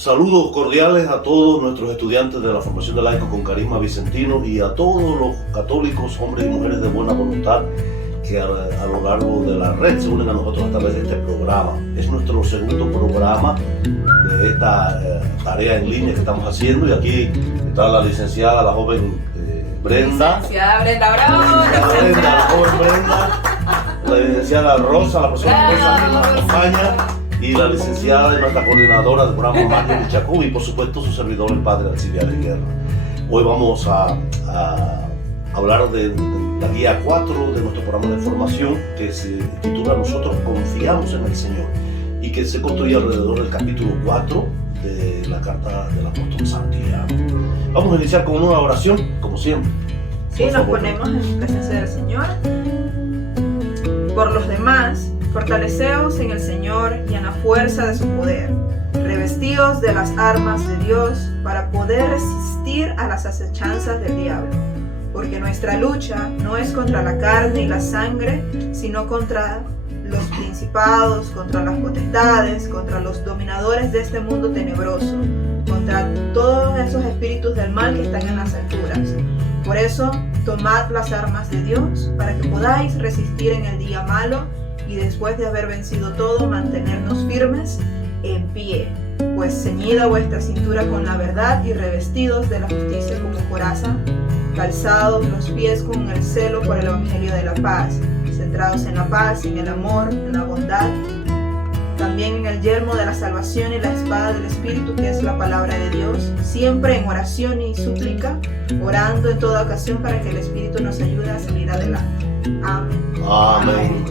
Saludos cordiales a todos nuestros estudiantes de la formación de laicos con carisma vicentino y a todos los católicos, hombres y mujeres de buena voluntad que a lo largo de la red se unen a nosotros a través de este programa. Es nuestro segundo programa de esta tarea en línea que estamos haciendo, y aquí está la licenciada, la joven Brenda. Licenciada Brenda, bravo. La joven Brenda, la licenciada Rosa, la profesora Rosa que nos acompaña, y la licenciada y nuestra coordinadora del programa Mario Chacú, y por supuesto su servidor, el padre Alcibiades Guerra. Hoy vamos a hablar de la guía 4 de nuestro programa de formación, que se titula Nosotros confiamos en el Señor, y que se construye alrededor del capítulo 4 de la carta del apóstol Santiago. Vamos a iniciar con una oración, como siempre. Sí, nos ponemos en presencia del Señor. Por los demás, fortaleceos en el Señor y en la fuerza de su poder, revestidos de las armas de Dios para poder resistir a las acechanzas del diablo. Porque nuestra lucha no es contra la carne y la sangre, sino contra los principados, contra las potestades, contra los dominadores de este mundo tenebroso, contra todos esos espíritus del mal que están en las alturas. Por eso, tomad las armas de Dios para que podáis resistir en el día malo, y después de haber vencido todo, mantenernos firmes en pie. Pues ceñida vuestra cintura con la verdad y revestidos de la justicia como coraza, calzados los pies con el celo por el evangelio de la paz, centrados en la paz, en el amor, en la bondad, también en el yelmo de la salvación y la espada del Espíritu, que es la palabra de Dios, siempre en oración y súplica, orando en toda ocasión para que el Espíritu nos ayude a salir adelante. Amén. Amén.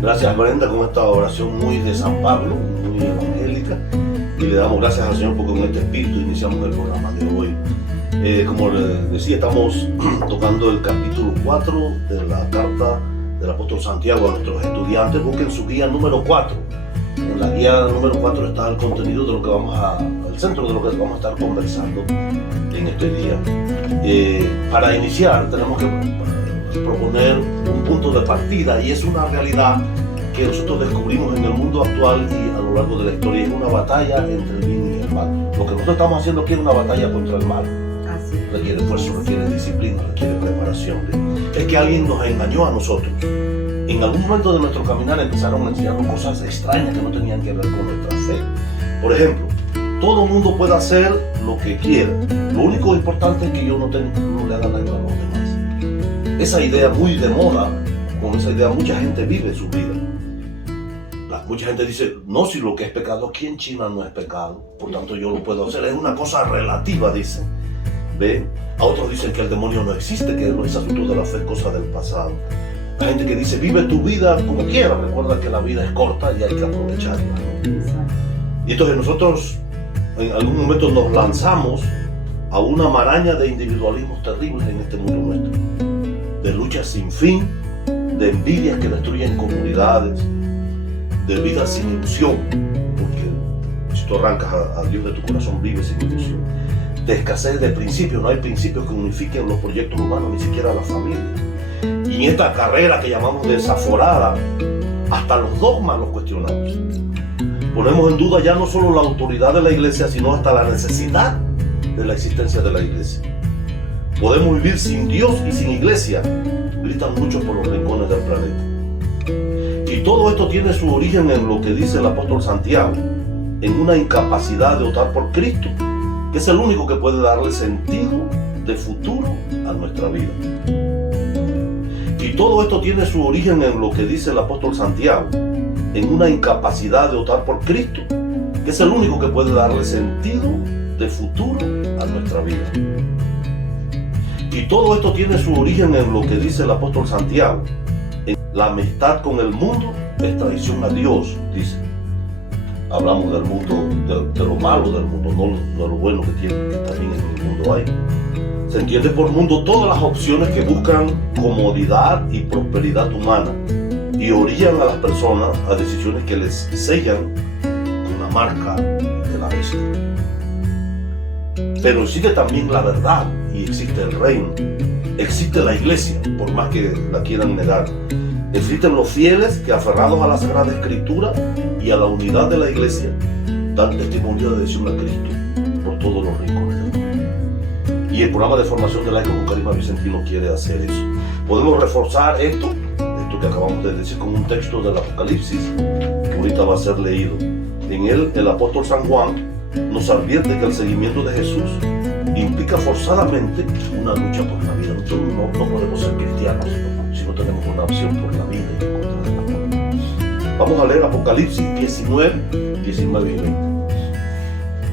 Gracias, Brenda, con esta oración muy de San Pablo, muy evangélica, y le damos gracias al Señor porque con este espíritu iniciamos el programa de hoy. Como les decía, estamos tocando el capítulo 4 de la carta del apóstol Santiago a nuestros estudiantes. Busquen su guía número 4. En la guía número 4 está el contenido de lo que el centro de lo que vamos a estar conversando en este día. Para iniciar tenemos que proponer un punto de partida, y es una realidad que nosotros descubrimos en el mundo actual y a lo largo de la historia. Es una batalla entre el bien y el mal. Lo que nosotros estamos haciendo aquí es una batalla contra el mal. Requiere esfuerzo, requiere disciplina, requiere preparación. Es que alguien nos engañó a nosotros. En algún momento de nuestro caminar empezaron a enseñarnos cosas extrañas que no tenían que ver con nuestra fe. Por ejemplo, todo el mundo puede hacer lo que quiera. Lo único importante es que yo no le haga daño a los demás. Esa idea muy de moda, con esa idea mucha gente vive su vida. Mucha gente dice, no, si lo que es pecado aquí en China no es pecado, por tanto yo lo puedo hacer. Es una cosa relativa, dicen. ¿Ve? A otros dicen que el demonio no existe, que no es asunto de la fe, cosa del pasado. Hay gente que dice, vive tu vida como quieras, recuerda que la vida es corta y hay que aprovecharla, ¿no? Y entonces nosotros en algún momento nos lanzamos a una maraña de individualismos terribles en este mundo nuestro, de luchas sin fin, de envidias que destruyen comunidades, de vida sin ilusión, porque si tú arrancas a Dios de tu corazón, vives sin ilusión, de escasez de principios. No hay principios que unifiquen los proyectos humanos, ni siquiera la familia. Y en esta carrera que llamamos desaforada, hasta los dogmas los cuestionamos. Ponemos en duda ya no solo la autoridad de la iglesia, sino hasta la necesidad de la existencia de la iglesia. Podemos vivir sin Dios y sin iglesia, gritan muchos por los rincones del planeta. Y todo esto tiene su origen en lo que dice el apóstol Santiago, en una incapacidad de optar por Cristo, que es el único que puede darle sentido de futuro a nuestra vida. Y todo esto tiene su origen en lo que dice el apóstol Santiago, en una incapacidad de optar por Cristo, que es el único que puede darle sentido de futuro a nuestra vida. Y todo esto tiene su origen en lo que dice el apóstol Santiago. La amistad con el mundo es traición a Dios, dice. Hablamos del mundo, de lo malo del mundo, no de lo bueno que también en el mundo hay. Se entiende por mundo todas las opciones que buscan comodidad y prosperidad humana y orillan a las personas a decisiones que les sellan con la marca de la bestia. Pero existe también la verdad y existe el reino. Existe la iglesia, por más que la quieran negar. Existen los fieles que, aferrados a la Sagrada Escritura y a la unidad de la iglesia, dan testimonio de adhesión a Cristo por todos los rincones del mundo. Y el programa de formación de laicos con carisma vicentino quiere hacer eso. Podemos reforzar esto que acabamos de decir con un texto del Apocalipsis que ahorita va a ser leído. En él, el apóstol San Juan nos advierte que el seguimiento de Jesús implica forzadamente una lucha por la vida. Nosotros no podemos ser cristianos si no tenemos una opción por la vida y en contra de la muerte. Vamos a leer Apocalipsis 19 y 20.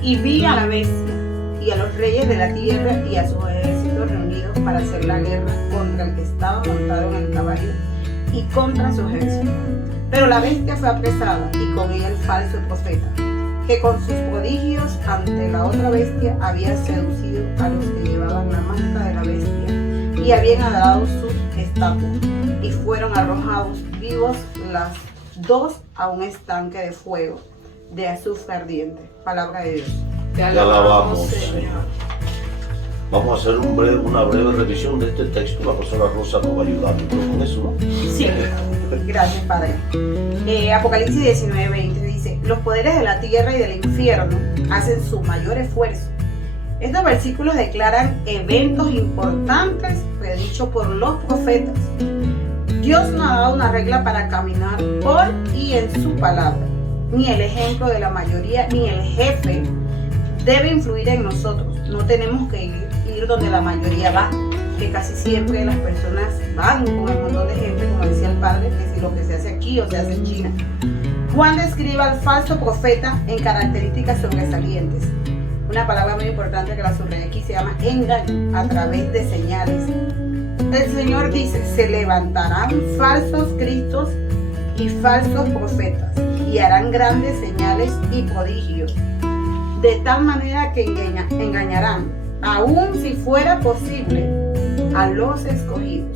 Y vi a la bestia y a los reyes de la tierra y a sus ejércitos reunidos para hacer la guerra contra el que estaba montado en el caballo y contra su ejército. Pero la bestia fue apresada y con ella el falso profeta, que con sus prodigios ante la otra bestia había seducido a los que llevaban la marca de la bestia y habían adorado su estatua, y fueron arrojados vivos las dos a un estanque de fuego de azufre ardiente. Palabra de Dios. Te alabamos, Señor. Vamos a hacer una breve revisión de este texto. La profesora Rosa nos va a ayudar con eso, ¿no? Sí, gracias, Padre. Apocalipsis 19:20 dice: los poderes de la tierra y del infierno hacen su mayor esfuerzo. Estos versículos declaran eventos importantes predichos por los profetas. Dios no ha dado una regla para caminar por y en su palabra. Ni el ejemplo de la mayoría, ni el jefe debe influir en nosotros. No tenemos que ir donde la mayoría va, que casi siempre las personas van con un montón de gente, como decía el Padre, que si lo que se hace aquí o se hace en China. Juan describe al falso profeta en características sobresalientes. Una palabra muy importante que la subrayé aquí se llama engaño, a través de señales. El Señor dice: se levantarán falsos cristos y falsos profetas y harán grandes señales y prodigios, de tal manera que engañarán, aun si fuera posible, a los escogidos.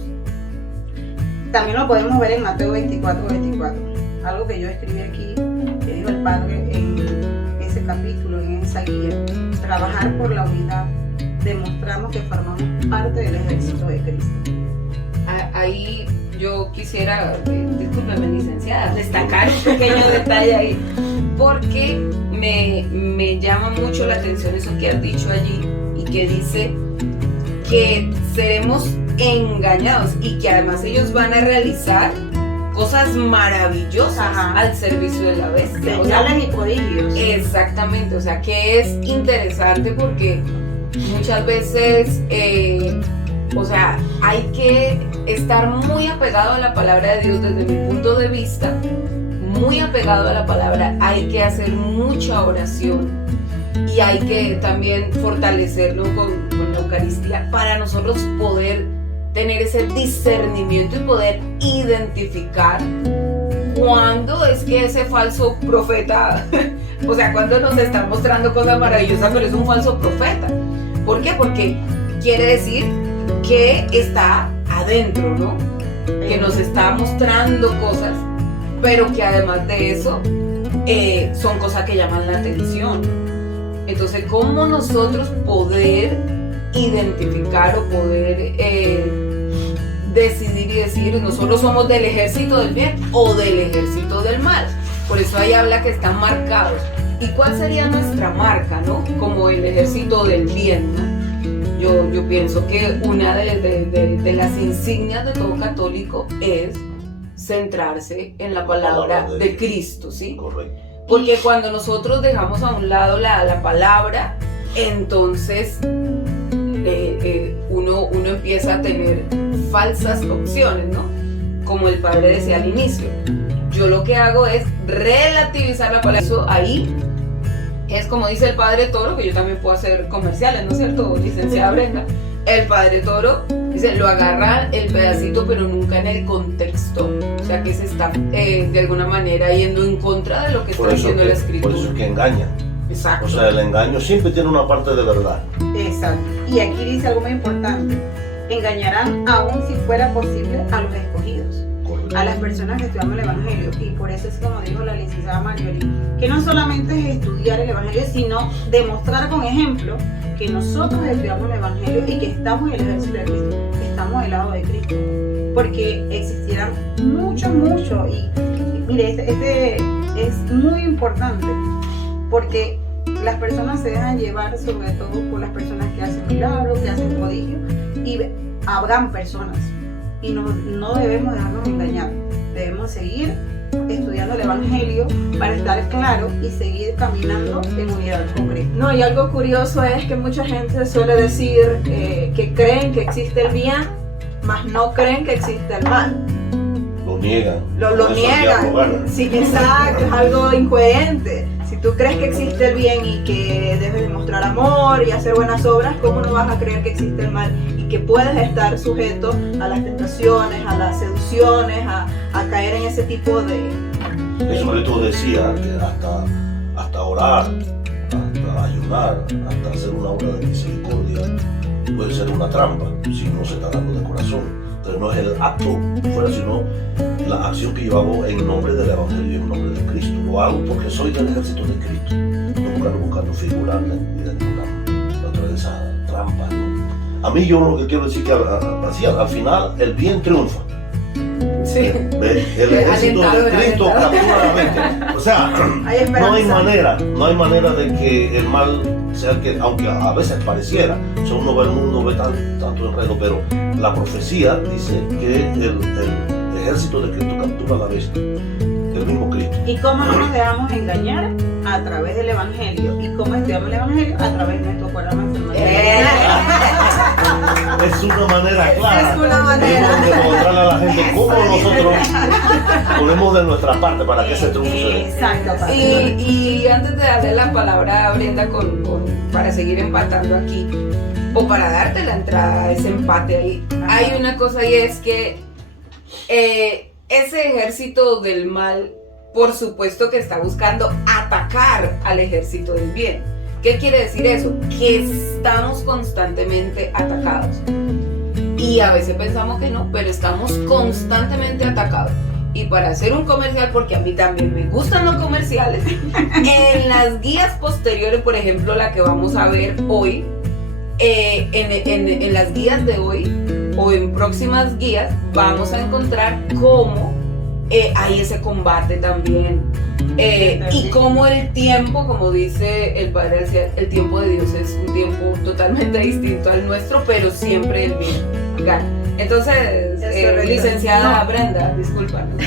También lo podemos ver en Mateo 24:24, algo que yo escribí aquí, que dijo el Padre en ese capítulo, en esa guía: trabajar por la unidad, demostramos que formamos parte del ejército de Cristo. Ahí yo quisiera, discúlpeme licenciada, destacar un pequeño detalle ahí, porque me llama mucho la atención eso que has dicho allí, y que dice que seremos engañados y que además ellos van a realizar cosas maravillosas al servicio de la bestia. Señales y prodigios. Exactamente, o sea que es interesante porque muchas veces, hay que estar muy apegado a la palabra de Dios desde mi punto de vista, muy apegado a la palabra. Hay que hacer mucha oración y hay que también fortalecerlo con la Eucaristía para nosotros poder tener ese discernimiento y poder identificar cuándo es que ese falso profeta, cuando nos está mostrando cosas maravillosas, pero es un falso profeta. ¿Por qué? Porque quiere decir que está adentro, ¿no? Que nos está mostrando cosas, pero que además de eso son cosas que llaman la atención. Entonces, ¿cómo nosotros poder identificar o poder decidir y decir: nosotros somos del ejército del bien o del ejército del mal? Por eso ahí habla que están marcados. ¿Y cuál sería nuestra marca, no? Como el ejército del bien, ¿no? Yo pienso que una de las insignias de todo católico es centrarse en la palabra de Cristo, ¿sí? Correcto. Porque cuando nosotros dejamos a un lado la palabra, entonces uno empieza a tener falsas opciones, ¿no? Como el Padre decía al inicio. Yo lo que hago es relativizar la palabra. Eso ahí es como dice el Padre Toro, que yo también puedo hacer comerciales, ¿no es cierto, licenciada Brenda? El Padre Toro dice: lo agarra el pedacito, pero nunca en el contexto. O sea que se está de alguna manera yendo en contra de lo que está diciendo la Escritura. Por eso es que engaña. Exacto. O sea, el engaño siempre tiene una parte de verdad. Exacto. Y aquí dice algo muy importante: engañarán, aun si fuera posible, a los escogidos, a las personas que estudiamos el Evangelio. Y por eso es como dijo la licenciada Marjorie, que no solamente es estudiar el Evangelio, sino demostrar con ejemplo que nosotros estudiamos el Evangelio y que estamos en el ejército de Cristo, que estamos del lado de Cristo. Porque existirán mucho, y mire, este es muy importante, porque las personas se dejan llevar sobre todo por las personas que hacen milagros, que hacen prodigios, y habrán personas, y no debemos dejarnos engañar, debemos seguir estudiando el Evangelio para estar claros y seguir caminando en unidad con Cristo. No, y algo curioso es que mucha gente suele decir que creen que existe el bien, mas no creen que existe el mal. Lo niegan. Lo niegan. Sí, exacto, es algo incoherente. Si tú crees que existe el bien y que debes demostrar amor y hacer buenas obras, ¿cómo no vas a creer que existe el mal? Y que puedes estar sujeto a las tentaciones, a las seducciones, a caer en ese tipo de... Jesucristo decía que hasta orar, hasta ayunar, hasta hacer una obra de misericordia puede ser una trampa si no se está dando de corazón. Entonces no es el acto fuera, sino la acción que yo hago en nombre del Evangelio y en nombre de Cristo. Lo hago porque soy del ejército de Cristo, no buscando figurar ni de ninguna otra de esas trampas, ¿no? A mí yo lo que quiero decir que al final el bien triunfa. Sí. El ejército de Cristo captura la mente. O sea, no hay manera de que el mal sea el que, aunque a veces pareciera, o sea, uno ve el mundo, ve tanto enredo, pero la profecía dice que el ejército de Cristo captura la bestia, el mismo Cristo. ¿Y cómo no nos dejamos engañar? A través del Evangelio. ¿Y cómo estudiamos el Evangelio? A través de nuestro cuerpo enfermo. Es una manera clara. Es una manera de mostrarle a la gente cómo nosotros ponemos de nuestra parte para que ese triunfo se dé. Exacto. Y antes de darle la palabra a Brenda para seguir empatando aquí, o para darte la entrada a ese empate ahí, hay una cosa, y es que ese ejército del mal, por supuesto que está buscando atacar al ejército del bien. ¿Qué quiere decir eso? Que estamos constantemente atacados. Y a veces pensamos que no, pero estamos constantemente atacados. Y para hacer un comercial, porque a mí también me gustan los comerciales, en las guías posteriores, por ejemplo, la que vamos a ver hoy, en las guías de hoy o en próximas guías, vamos a encontrar cómo hay ese combate también. Y como el tiempo, como dice el Padre, el tiempo de Dios es un tiempo totalmente distinto al nuestro, pero siempre el bien gana. Entonces, licenciada Brenda, discúlpanos.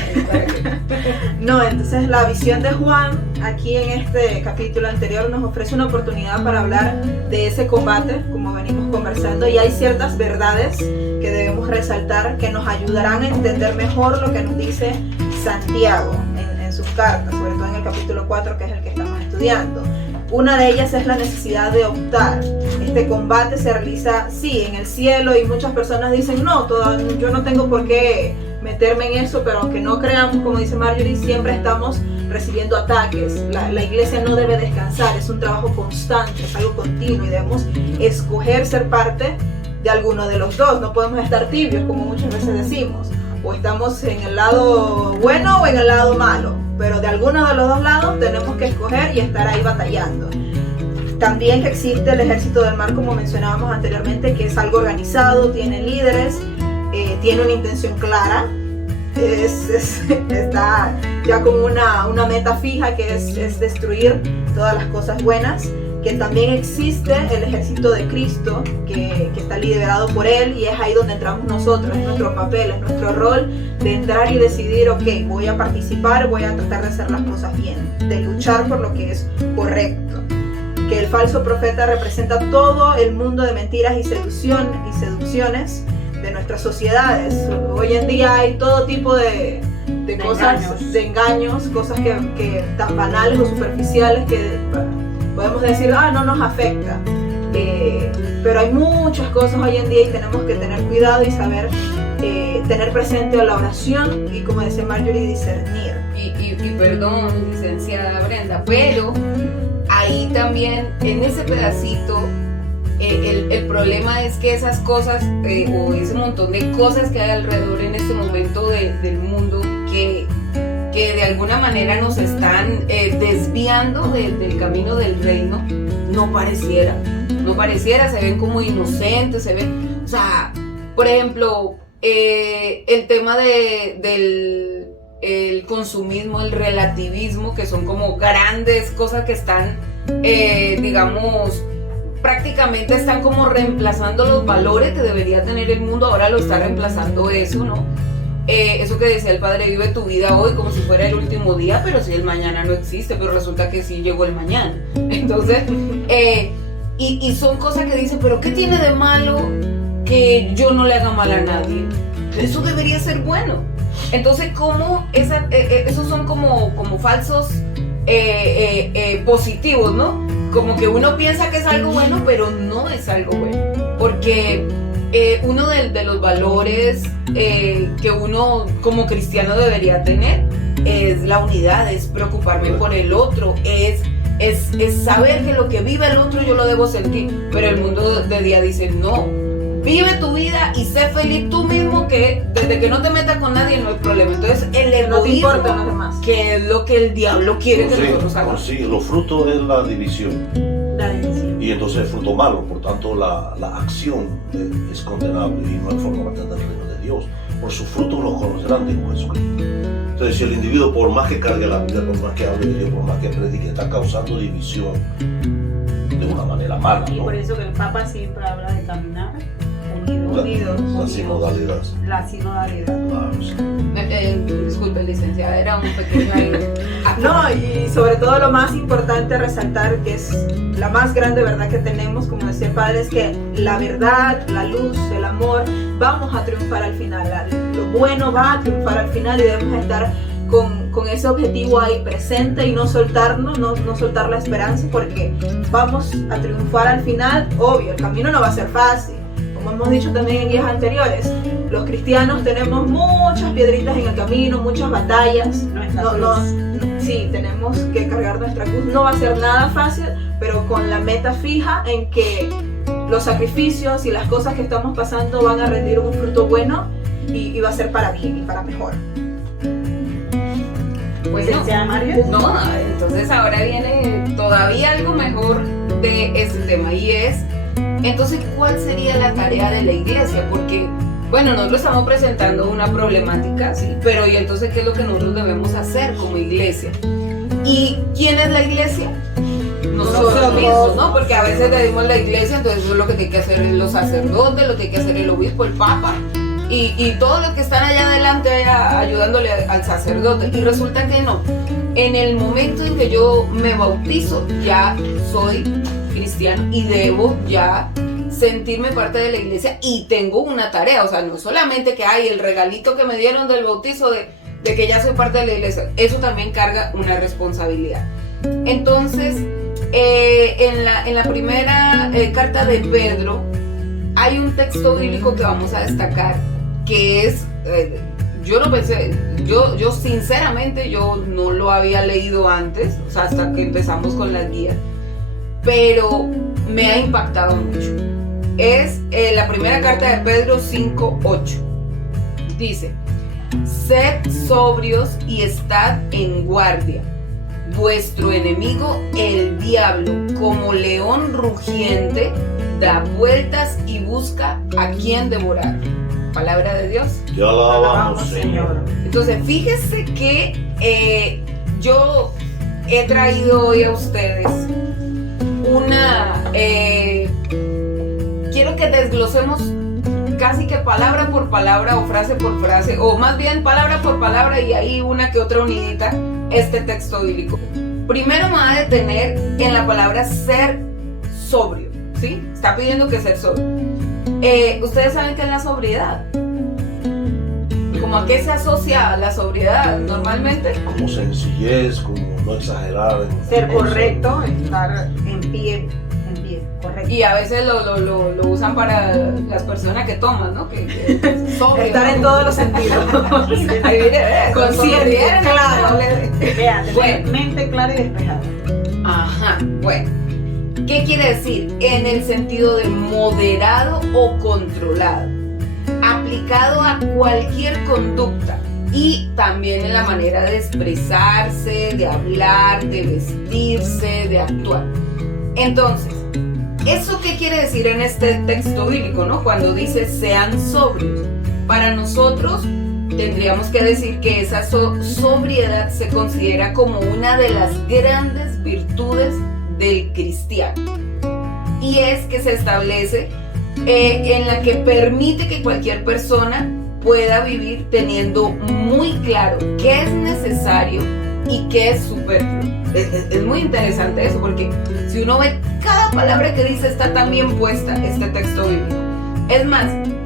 No, entonces la visión de Juan, aquí en este capítulo anterior, nos ofrece una oportunidad para hablar de ese combate, como venimos conversando, y hay ciertas verdades que debemos resaltar que nos ayudarán a entender mejor lo que nos dice Santiago en sus cartas, sobre todo en el capítulo 4, que es el que estamos estudiando. Una de ellas es la necesidad de optar. Este combate se realiza, sí, en el cielo, y muchas personas dicen, no, yo no tengo por qué meterme en eso, pero aunque no creamos, como dice Marjorie, siempre estamos recibiendo ataques. La iglesia no debe descansar, es un trabajo constante, es algo continuo, y debemos escoger ser parte de alguno de los dos. No podemos estar tibios, como muchas veces decimos. O estamos en el lado bueno o en el lado malo, pero de alguno de los dos lados tenemos que escoger y estar ahí batallando. También que existe el ejército del mal, como mencionábamos anteriormente, que es algo organizado, tiene líderes, tiene una intención clara, está ya como una meta fija, que es destruir todas las cosas buenas. Que también existe el ejército de Cristo, que está liderado por Él, y es ahí donde entramos nosotros, es nuestro papel, es nuestro rol de entrar y decidir, ok, voy a participar, voy a tratar de hacer las cosas bien, de luchar por lo que es correcto. Que el falso profeta representa todo el mundo de mentiras y seducciones de nuestras sociedades. Hoy en día hay todo tipo de cosas, de engaños, cosas que tan banales o superficiales que podemos decir, no nos afecta, pero hay muchas cosas hoy en día y tenemos que tener cuidado y saber tener presente la oración y, como decía Marjorie, discernir. Y perdón, licenciada Brenda, pero ahí también, en ese pedacito, el problema es que esas cosas, o ese montón de cosas que hay alrededor en este momento del mundo, que de alguna manera nos están desviando del camino del reino, no pareciera, se ven como inocentes, se ven, o sea, por ejemplo, el tema del el consumismo, el relativismo, que son como grandes cosas que están, digamos, prácticamente están como reemplazando los valores que debería tener el mundo. Ahora lo está reemplazando eso, ¿no? Eso que decía el padre, vive tu vida hoy como si fuera el último día, pero si el mañana no existe, pero resulta que sí llegó el mañana. Entonces, y son cosas que dicen, pero ¿qué tiene de malo que yo no le haga mal a nadie? Eso debería ser bueno. Entonces, ¿cómo esos son como falsos positivos, ¿no? Como que uno piensa que es algo bueno, pero no es algo bueno. Porque uno de los valores que uno como cristiano debería tener es la unidad, es preocuparme por el otro, es saber que lo que vive el otro yo lo debo sentir. Pero el mundo de día dice, no, vive tu vida y sé feliz tú mismo, que desde que no te metas con nadie no hay problema. Entonces el egoísmo, no los demás, que es lo que el diablo quiere que nosotros hagamos. Sí, los frutos es la división. La división. Y entonces el fruto malo, por tanto la acción es condenable y no hay forma de entender el reino de Dios. Por sus frutos los conocerán, dijo Jesucristo. Entonces, si el individuo, por más que cargue la vida, por más que hable de Dios, por más que predique, está causando división de una manera mala, ¿no? Y por eso que el Papa siempre habla de caminar unidos. La sinodalidad. La sinodalidad. Claro, sí. Disculpe, licenciada, era un pequeño... No, y sobre todo lo más importante resaltar, que es la más grande verdad que tenemos, como decía el padre, es que la verdad, la luz, el amor, vamos a triunfar al final. Lo bueno va a triunfar al final y debemos estar con ese objetivo ahí presente y no soltarnos, no soltar la esperanza, porque vamos a triunfar al final. Obvio, el camino no va a ser fácil. Como hemos dicho también en días anteriores, los cristianos tenemos muchas piedritas en el camino, muchas batallas. Sí, tenemos que cargar nuestra cruz. No va a ser nada fácil, pero con la meta fija en que los sacrificios y las cosas que estamos pasando van a rendir un fruto bueno y va a ser para bien y para mejor. Bueno, no, entonces ahora viene todavía algo mejor de ese tema, y es, entonces, ¿cuál sería la tarea de la iglesia? Porque, bueno, nosotros estamos presentando una problemática, sí, pero ¿y entonces qué es lo que nosotros debemos hacer como iglesia? ¿Y quién es la iglesia? Nosotros mismos, ¿no? Porque a veces decimos la iglesia, entonces eso es lo que hay que hacer los sacerdotes, lo que hay que hacer el obispo, el papa, y todos los que están allá adelante ayudándole al sacerdote. Y resulta que no. En el momento en que yo me bautizo, ya soy cristiano y debo ya sentirme parte de la iglesia y tengo una tarea. O sea, no solamente que hay el regalito que me dieron del bautizo de que ya soy parte de la iglesia, eso también carga una responsabilidad. Entonces, en la primera carta de Pedro hay un texto bíblico que vamos a destacar, que es, yo no pensé, yo sinceramente yo no lo había leído antes, o sea, hasta que empezamos con las guías, pero me ha impactado mucho. Es la primera carta de Pedro 5:8. Dice: sed sobrios y estad en guardia. Vuestro enemigo, el diablo, como león rugiente, da vueltas y busca a quien devorar. Palabra de Dios. Te alabamos, Señor. Entonces, fíjese que yo he traído hoy a ustedes quiero que desglosemos casi que palabra por palabra o frase por frase, o más bien palabra por palabra y ahí una que otra unidita, este texto bíblico. Primero me va a detener en la palabra ser sobrio, ¿sí? Está pidiendo que ser sobrio. Ustedes saben qué es la sobriedad. ¿Cómo a qué se asocia la sobriedad normalmente? Como sencillez, como no exagerar. Ser correcto, estar en pie, correcto. Y a veces lo usan para las personas que toman, ¿no? Que sobrio, estar en todos los sentidos. Consciente, claro. Vea, Bueno. Mente clara y despejada. Ajá, bueno. ¿Qué quiere decir? En el sentido de moderado o controlado, aplicado a cualquier conducta y también en la manera de expresarse, de hablar, de vestirse, de actuar. Entonces, ¿eso qué quiere decir en este texto bíblico, no? Cuando dice sean sobrios. Para nosotros, tendríamos que decir que esa sobriedad se considera como una de las grandes virtudes del cristiano. Y es que se establece en la que permite que cualquier persona pueda vivir teniendo muy claro qué es necesario y qué es superfluo. Es muy interesante eso, porque si uno ve cada palabra que dice está tan bien puesta este texto bíblico. Es más,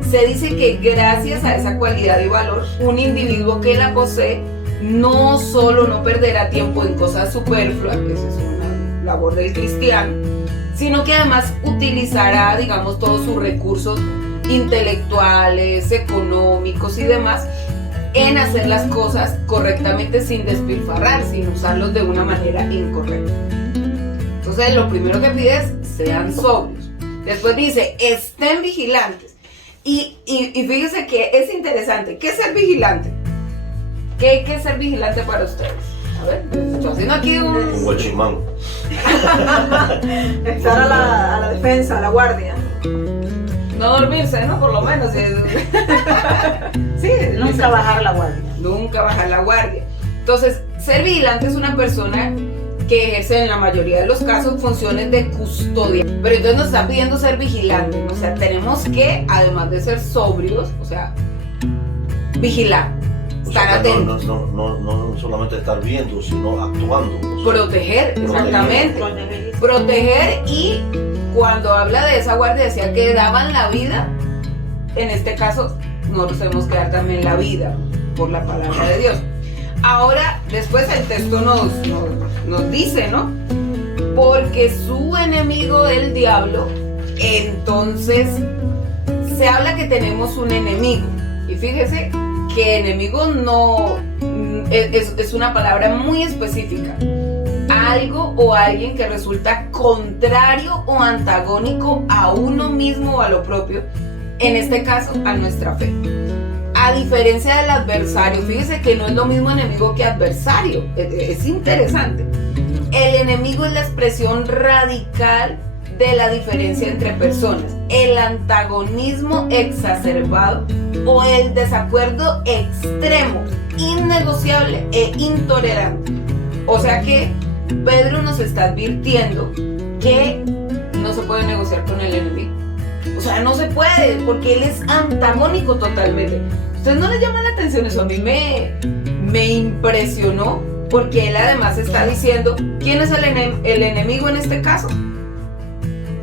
se dice que gracias a esa cualidad y valor, un individuo que la posee no solo no perderá tiempo en cosas superfluas, que esa es una labor del cristiano, sino que además utilizará, digamos, todos sus recursos intelectuales, económicos y demás en hacer las cosas correctamente sin despilfarrar, sin usarlos de una manera incorrecta. Entonces, lo primero que pide es sean sobrios. Después dice, estén vigilantes. Y fíjense que es interesante. ¿Qué es ser vigilante? ¿Qué es ser vigilante para ustedes? A ver, estoy haciendo aquí Un guachimán. Estar a la defensa, a la guardia. No dormirse, ¿no? Por lo menos. Sí, nunca bajar la guardia. Nunca bajar la guardia. Entonces, ser vigilante es una persona que ejerce en la mayoría de los casos funciones de custodia. Pero entonces nos está pidiendo ser vigilantes. O sea, tenemos que, además de ser sobrios, o sea, vigilar, estar atentos. No solamente estar viendo, sino actuando. O sea, proteger, exactamente. Proteger, y cuando habla de esa guardia decía que daban la vida. En este caso, nosotros tenemos que dar también la vida por la palabra de Dios. Ahora, después el texto nos dice, ¿no? Porque su enemigo el diablo, entonces se habla que tenemos un enemigo. Y fíjese que enemigo no es una palabra muy específica. Algo o alguien que resulta contrario o antagónico a uno mismo o a lo propio, en este caso a nuestra fe. A diferencia del adversario, fíjese que no es lo mismo enemigo que adversario. Es interesante. El enemigo es la expresión radical de la diferencia entre personas, el antagonismo exacerbado o el desacuerdo extremo, innegociable e intolerante. O sea que Pedro nos está advirtiendo que no se puede negociar con el enemigo. O sea, no se puede, porque él es antagónico totalmente. ¿Ustedes no les llama la atención eso? A mí me impresionó, porque él además está diciendo, ¿quién es el enemigo en este caso?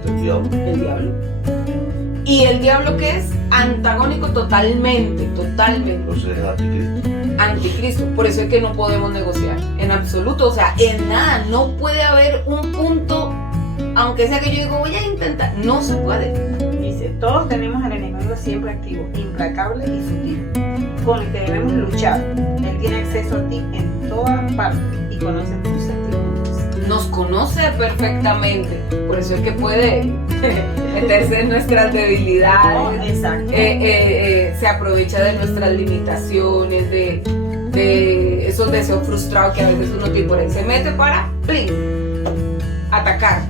El diablo. El diablo. ¿Y el diablo qué es? Antagónico totalmente. Entonces es anticristo. Anticristo. Por eso es que no podemos negociar, en absoluto. O sea, en nada, no puede haber un punto, aunque sea que yo digo, voy a intentar, no se puede. Dice, todos tenemos al enemigo siempre activo, implacable y sutil, con el que debemos luchar. Él tiene acceso a ti en todas partes y conoce tus sentimientos. Nos conoce perfectamente, por eso es que puede meterse en nuestras debilidades. Exacto. Se aprovecha de nuestras limitaciones, de esos deseos frustrados que a veces uno tiene por ahí, se mete para ¡pling!, atacar.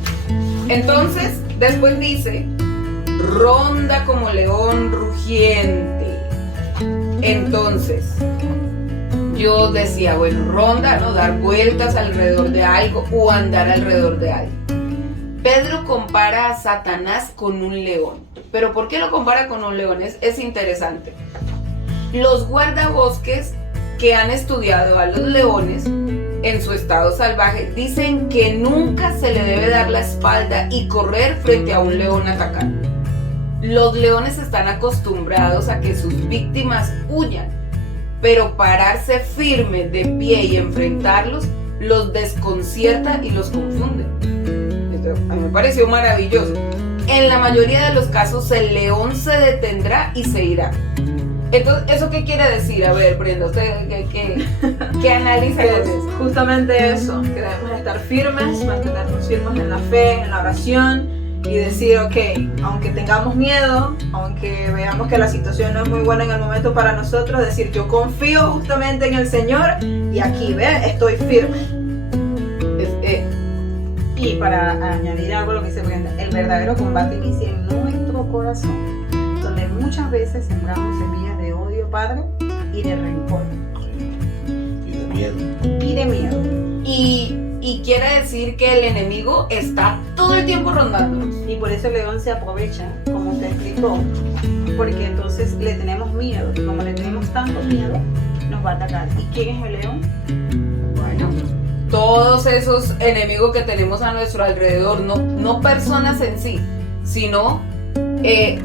Entonces, después dice, ronda como león rugiente. Entonces, yo decía, bueno, ronda, ¿no? Dar vueltas alrededor de algo o andar alrededor de algo. Pedro compara a Satanás con un león. ¿Pero por qué lo compara con un león? Es interesante. Los guardabosques que han estudiado a los leones en su estado salvaje dicen que nunca se le debe dar la espalda y correr frente a un león atacando. Los leones están acostumbrados a que sus víctimas huyan, pero pararse firme de pie y enfrentarlos los desconcierta y los confunde. Esto a mí me pareció maravilloso. En la mayoría de los casos el león se detendrá y se irá. Entonces, ¿eso qué quiere decir? A ver, Brenda, ¿usted qué analiza Que con es eso? justamente eso, que debemos estar firmes, mantenernos firmes en la fe, en la oración y decir, ok, aunque tengamos miedo, aunque veamos que la situación no es muy buena en el momento para nosotros, decir, yo confío justamente en el Señor y aquí, ve, estoy firme. Y para añadir algo a lo que dice Brenda, el verdadero combate inicia en nuestro corazón, donde muchas veces sembramos semillas de odio, Padre, y de rencor. Y de miedo. Y de miedo. Y quiere decir que el enemigo está todo el tiempo rondándonos. Y por eso el león se aprovecha, como usted explicó, porque entonces le tenemos miedo. Y como le tenemos tanto miedo, nos va a atacar. ¿Y quién es el león? Bueno, todos esos enemigos que tenemos a nuestro alrededor, no personas en sí, sino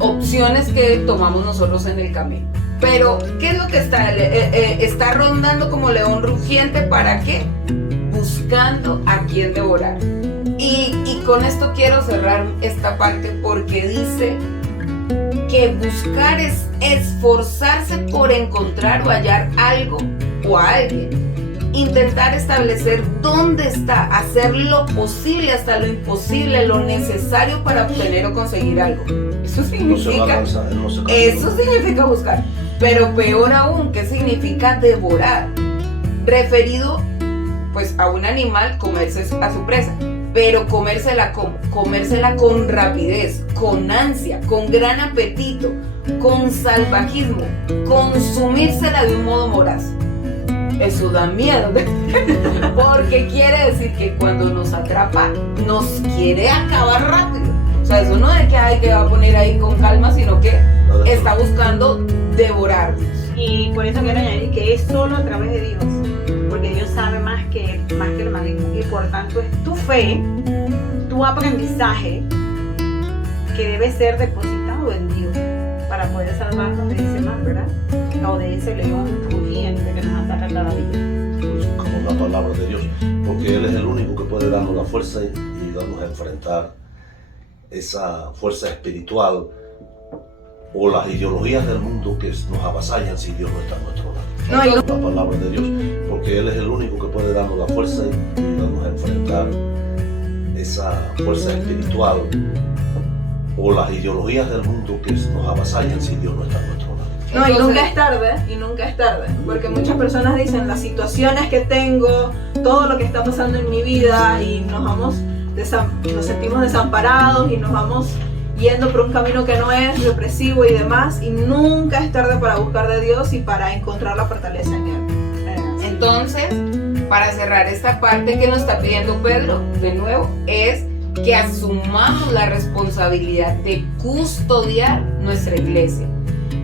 opciones que tomamos nosotros en el camino. Pero, ¿qué es lo que está? Está rondando como león rugiente, ¿para qué? Buscando a quien devorar. Y con esto quiero cerrar esta parte, porque dice que buscar es esforzarse por encontrar o hallar algo o a alguien. Intentar establecer dónde está, hacer lo posible hasta lo imposible, lo necesario para obtener o conseguir algo. Eso significa, eso significa buscar. Pero peor aún, ¿qué significa devorar? Referido pues a un animal, comerse a su presa. Pero comérsela con rapidez, con ansia, con gran apetito, con salvajismo, consumírsela de un modo voraz. Eso da miedo, porque quiere decir que cuando nos atrapa, nos quiere acabar rápido. O sea, eso no es que va a poner ahí con calma, sino que está buscando devorarnos. Y por eso quiero añadir que es solo a través de Dios, porque Dios sabe más que el maligno, y por tanto es tu fe, tu aprendizaje, que debe ser depositado en Dios para poder salvarnos de ese mal, ¿verdad? O de ese león rugiente que nos ataca cada día. Buscamos la palabra de Dios, porque Él es el único que puede darnos la fuerza y ayudarnos a enfrentar esa fuerza espiritual o las ideologías del mundo que nos avasallan si Dios no está a nuestro lado. La palabra de Dios, porque Él es el único que puede darnos la fuerza y ayudarnos a enfrentar esa fuerza espiritual o las ideologías del mundo que nos avasallan si Dios no está a nuestro lado. No, y nunca es tarde, porque muchas personas dicen las situaciones que tengo, todo lo que está pasando en mi vida, y nos sentimos desamparados y nos vamos yendo por un camino que no es represivo y demás, y nunca es tarde para buscar de Dios y para encontrar la fortaleza en Él. Entonces, para cerrar esta parte que nos está pidiendo Pedro, de nuevo, es que asumamos la responsabilidad de custodiar nuestra iglesia.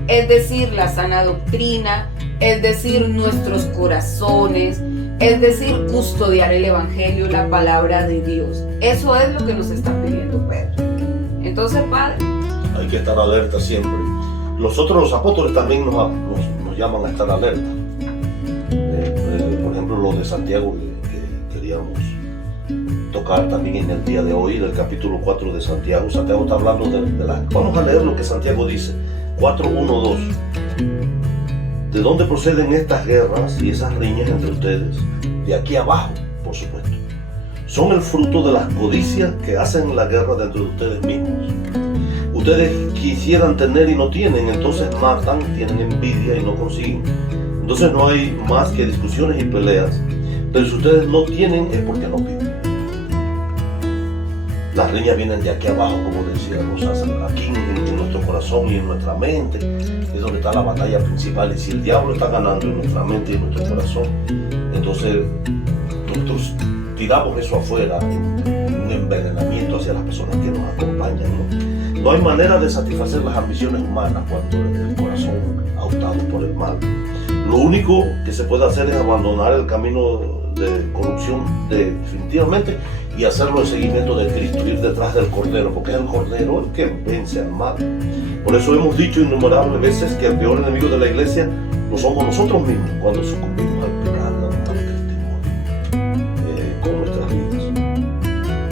Es decir, la sana doctrina, es decir, nuestros corazones, es decir, custodiar el evangelio, la palabra de Dios. Eso es lo que nos está pidiendo Pedro. Entonces, Padre, hay que estar alerta siempre. Los apóstoles también nos llaman a estar alerta. Por ejemplo, lo de Santiago que queríamos tocar también en el día de hoy, del capítulo 4 de Santiago. Santiago está hablando vamos a leer lo que Santiago dice. 4:1-2. ¿De dónde proceden estas guerras y esas riñas entre ustedes? De aquí abajo, por supuesto. Son el fruto de las codicias que hacen la guerra dentro de ustedes mismos. Ustedes quisieran tener y no tienen, entonces matan, tienen envidia y no consiguen. Entonces no hay más que discusiones y peleas. Pero si ustedes no tienen, es porque no piden. Las riñas vienen de aquí abajo, como decía Rosa, aquí en nuestro corazón y en nuestra mente, es donde está la batalla principal. Y si el diablo está ganando en nuestra mente y en nuestro corazón, entonces nosotros tiramos eso afuera, en un envenenamiento hacia las personas que nos acompañan. No hay manera de satisfacer las ambiciones humanas cuando el corazón ha optado por el mal. Lo único que se puede hacer es abandonar el camino de corrupción definitivamente y hacerlo en seguimiento de Cristo, ir detrás del Cordero, porque es el Cordero el que vence al mal. Por eso hemos dicho innumerables veces que el peor enemigo de la iglesia lo somos nosotros mismos cuando sucumbimos al pecado, al testimonio con nuestras vidas.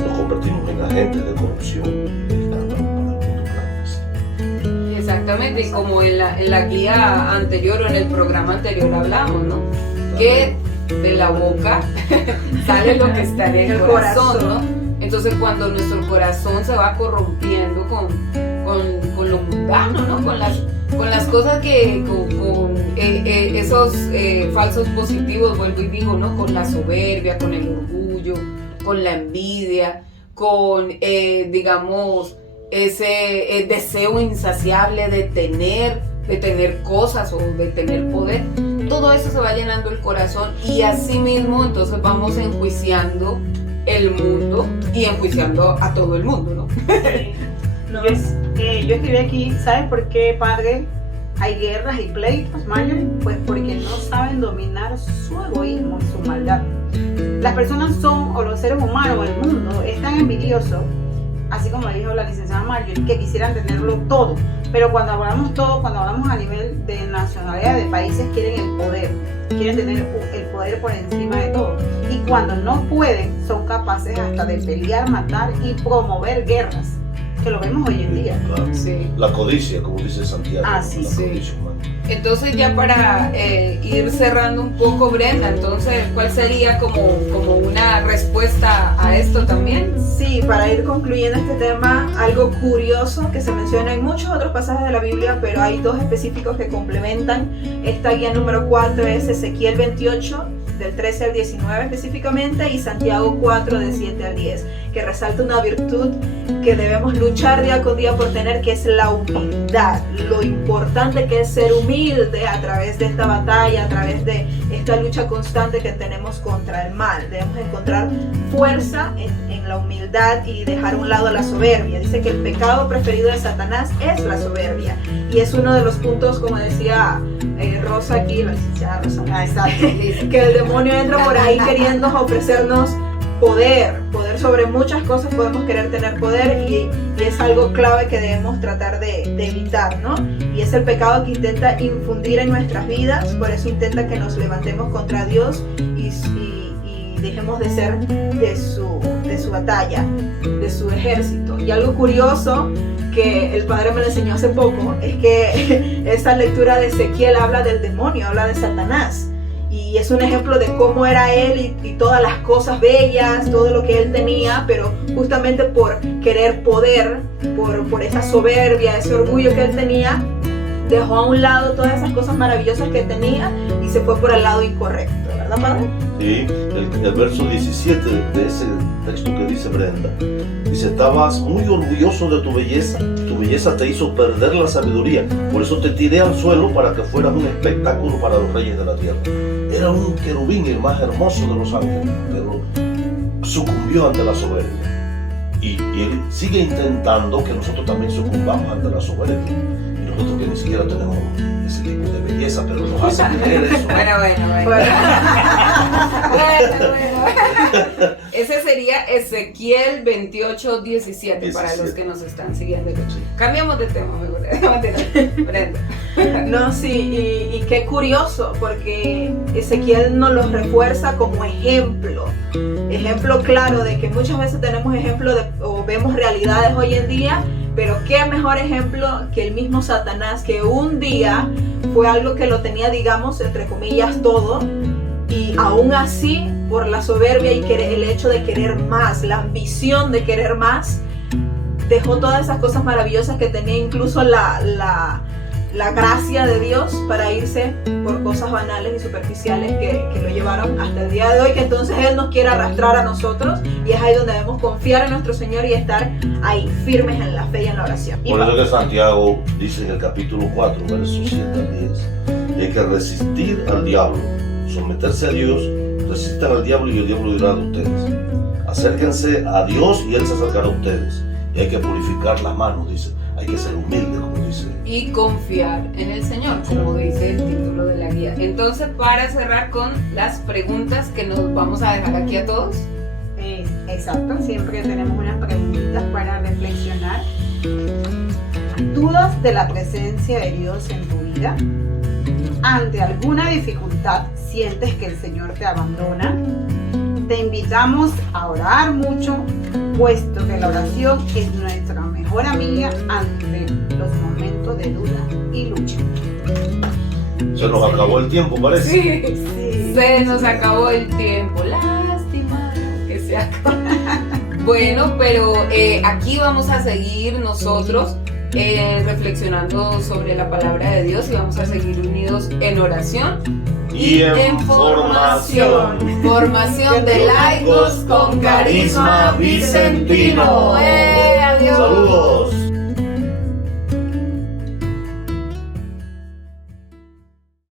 Nos convertimos en agentes de corrupción y de escándalo para el mundo grande. Exactamente, y como en la guía anterior o en el programa anterior hablamos, ¿no? Que de la boca sale lo que está en el corazón, ¿no? Entonces cuando nuestro corazón se va corrompiendo con lo mundano, ¿no? Con las cosas con esos falsos positivos, vuelvo y digo, ¿no? Con la soberbia, con el orgullo, con la envidia, con, digamos, ese deseo insaciable de tener, de tener cosas o de tener poder. Todo eso se va llenando el corazón y así mismo entonces vamos enjuiciando el mundo y enjuiciando a todo el mundo, ¿no? No, Yo escribí aquí, ¿sabes por qué, padre? Hay guerras y pleitos, Marjorie, pues porque no saben dominar su egoísmo y su maldad. Las personas son, o los seres humanos o el mundo, es tan envidioso, así como dijo la licenciada Marjorie, que quisieran tenerlo todo. Pero cuando hablamos todo, cuando hablamos a nivel de nacionalidad, de países, quieren el poder, quieren tener el poder por encima de todo. Y cuando no pueden, son capaces hasta de pelear, matar y promover guerras, que lo vemos hoy en día. Claro. Sí. La codicia, como dice Santiago. Ah, sí, la sí. codicia humana. Entonces ya para ir cerrando un poco, Brenda, entonces, ¿cuál sería como una respuesta a esto también? Sí, para ir concluyendo este tema, algo curioso que se menciona en muchos otros pasajes de la Biblia, pero hay dos específicos que complementan. Esta guía número 4 es Ezequiel 28, del 13 al 19 específicamente, y Santiago 4, del 7 al 10, que resalta una virtud que debemos luchar día con día por tener, que es la humildad. Lo importante que es ser humilde a través de esta batalla, a través de esta lucha constante que tenemos contra el mal. Debemos encontrar fuerza en la humildad y dejar a un lado la soberbia. Dice que el pecado preferido de Satanás es la soberbia, y es uno de los puntos, como decía Rosa aquí, la licenciada Rosa, Exacto. que el demonio entra por ahí queriendo ofrecernos poder sobre muchas cosas. Podemos querer tener poder y es algo clave que debemos tratar de evitar, ¿no? Y es el pecado que intenta infundir en nuestras vidas. Por eso intenta que nos levantemos contra Dios y dejemos de ser de su batalla, de su ejército. Y algo curioso que el padre me lo enseñó hace poco es que esa lectura de Ezequiel habla del demonio, habla de Satanás. Y es un ejemplo de cómo era él y todas las cosas bellas, todo lo que él tenía, pero justamente por querer poder, por esa soberbia, ese orgullo que él tenía, dejó a un lado todas esas cosas maravillosas que tenía y se fue por el lado incorrecto, ¿verdad, padre? Sí, el verso 17 de ese texto que dice Brenda, dice: estabas muy orgulloso de tu belleza te hizo perder la sabiduría, por eso te tiré al suelo para que fueras un espectáculo para los reyes de la tierra. Era un querubín, el más hermoso de los ángeles, pero sucumbió ante la soberbia. Y él sigue intentando que nosotros también sucumbamos ante la soberbia. Y nosotros que ni siquiera tenemos ese tipo de belleza, pero nos hace creer eso. Bueno. Ese sería Ezequiel 28, 17 para los que nos están siguiendo. Cambiamos de tema, mejor. Brenda. No, sí, y qué curioso, porque Ezequiel nos los refuerza como ejemplo claro de que muchas veces tenemos ejemplo o vemos realidades hoy en día, pero qué mejor ejemplo que el mismo Satanás, que un día fue algo que lo tenía, digamos, entre comillas, todo, y aún así, por la soberbia y el hecho de querer más, la ambición de querer más, dejó todas esas cosas maravillosas que tenía, incluso la gracia de Dios, para irse por cosas banales y superficiales que lo llevaron hasta el día de hoy, que entonces Él nos quiere arrastrar a nosotros, y es ahí donde debemos confiar en nuestro Señor y estar ahí firmes en la fe y en la oración. Por eso que Santiago dice en el capítulo 4, versos 7 al 10, hay que resistir al diablo, someterse a Dios, resistan al diablo y el diablo dirá de ustedes. Acérquense a Dios y Él se acercará a ustedes. Y hay que purificar las manos, dice. Hay que ser humilde, como dice. Y confiar en el Señor, como dice el título de la guía. Entonces, para cerrar con las preguntas que nos vamos a dejar aquí a todos. Exacto, siempre tenemos unas preguntitas para reflexionar. ¿Dudas de la presencia de Dios en tu vida? ¿Ante alguna dificultad sientes que el Señor te abandona? Te invitamos a orar mucho, puesto que la oración es nuestra mejor amiga ante los momentos de duda y lucha. Se nos acabó el tiempo, parece. Sí. Se nos acabó el tiempo. Lástima que se acabó. Bueno, pero aquí vamos a seguir nosotros reflexionando sobre la palabra de Dios y vamos a seguir unidos en oración y en formación. Formación de laicos con carisma vicentino. Adiós. Saludos.